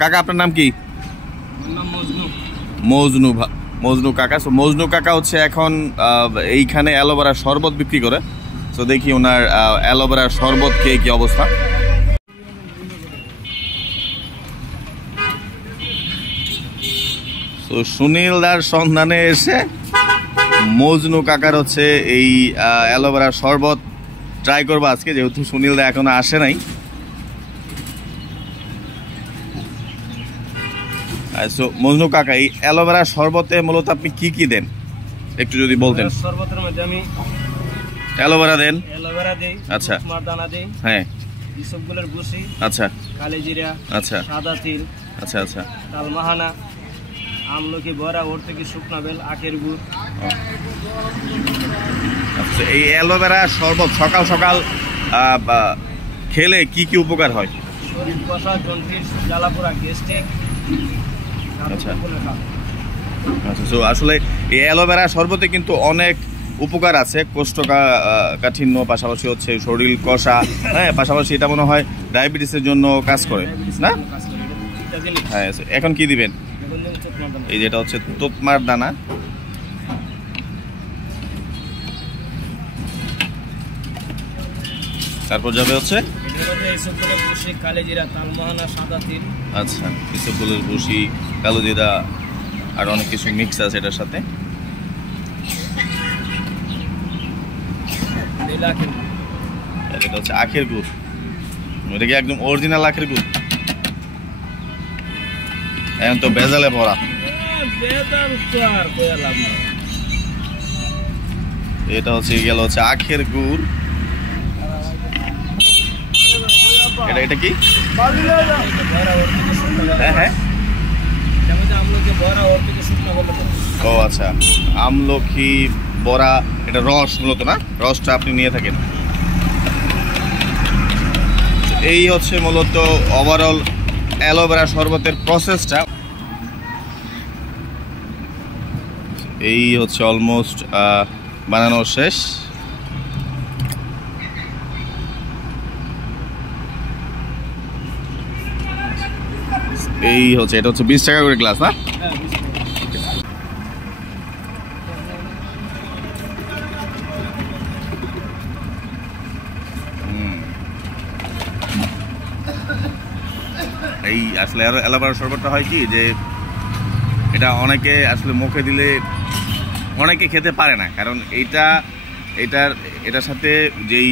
কাকা আপনার নাম কি? মজনু কাকা। সো মজনু কাকা হচ্ছে এখন এইখানে অ্যালোভেরার শরবত বিক্রি করে। তো দেখি ওনার অ্যালোভেরার শরবত খেয়ে কি অবস্থা। তো সুনীল দার সন্ধানে এসে মজনু কাকার হচ্ছে এই অ্যালোভেরার শরবত ট্রাই করবো আজকে, যেহেতু সুনীল দা এখনো আসে নাই। সো মজনু কাকা, এই অ্যালোভেরার শরবতে মূলত আপনি কি কি দেন একটু যদি বলতেন। শরবতের মধ্যে আমি অ্যালোভেরা দেন। অ্যালোভেরা দেই, আচ্ছা, দানা দেই, হ্যাঁ, ইসবগুলের ভুসি, আচ্ছা, কালিজিরা, আচ্ছা, সাদা তিল, আচ্ছা আচ্ছা, তালমাহানা, আমলকি বড়া, ওর থেকে শুকনা বেল, আখের গুড়। আচ্ছা, এই অ্যালোভেরা শরবত সকাল সকাল খেলে কি কি উপকার হয়? শরীর কষা, জন্ডিস, জ্বালাপোড়া, গ্যাস্ট্রিক। আচ্ছা আচ্ছা। তো আসলে এই অ্যালোভেরা শরবতে কিন্তু অনেক উপকার আছে, কোষ্ঠকাঠিন্য, পাশাপাশি হচ্ছে শরীর কষা, হ্যাঁ, পাশাপাশি এটা মনে হয় ডায়াবেটিসের জন্য কাজ করে না? হ্যাঁ। এখন কি দিবেন? এই যেটা হচ্ছে তোতমার দানা। তারপর যাবে হচ্ছে আচ্ছা, ইসবগুলের ভুসি, কালো জিরা, আর অনেক কিছু মিক্স আছে এটার সাথে। এটা হচ্ছে আখের গুড়। এটা কি একদম অরিজিনাল আখের গুড়? এখন তো ভেজালে ভরা। এটা হচ্ছে গেল হচ্ছে আখের গুড়। এটা কি? হ্যাঁ হ্যাঁ, ও আচ্ছা, আমলকি বড়া, এটা রস মূলত না? রসটা আপনি নিয়ে থাকেন। এই হচ্ছে মূলত ওভারঅল অ্যালোভেরা শরবতের প্রসেসটা। এই হচ্ছে অলমোস্ট বানানো শেষ। এই হচ্ছে, এটা হচ্ছে 20 টাকা করে গ্লাস না? এই আসলে অ্যালোভেরা শরবতটা হয় কি, যে এটা অনেকে আসলে মুখে দিলে অনেকে খেতে পারে না, কারণ এটার সাথে যেই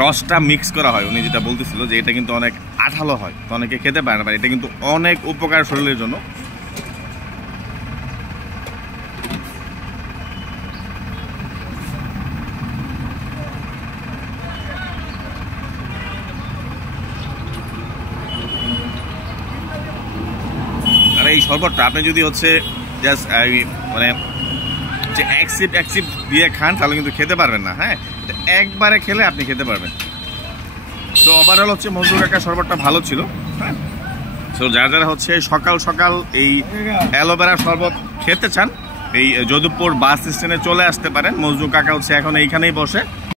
রসটা মিক্স করা হয়, উনি যেটা বলতেছিল যে এটা কিন্তু অনেক আঠালো হয়, তো অনেকে খেতে পারে না। এটা কিন্তু অনেক উপকার শরীরের জন্য। আর এই শরবতটা আপনি যদি হচ্ছে জাস্ট মানে যে এক সিপ দিয়ে খান, তাহলে কিন্তু খেতে পারবেন না। হ্যাঁ, একবারে খেলে আপনি খেতে পারবেন। তো ওভারঅল হচ্ছে মজনু কাকার শরবতটা ভালো ছিল। হ্যাঁ, তো যারা হচ্ছে সকাল সকাল এই অ্যালোভেরা শরবত খেতে চান, এই যদুপুর বাস স্ট্যান্ডে চলে আসতে পারেন। মজনু কাকা হচ্ছে এখন এইখানেই বসে।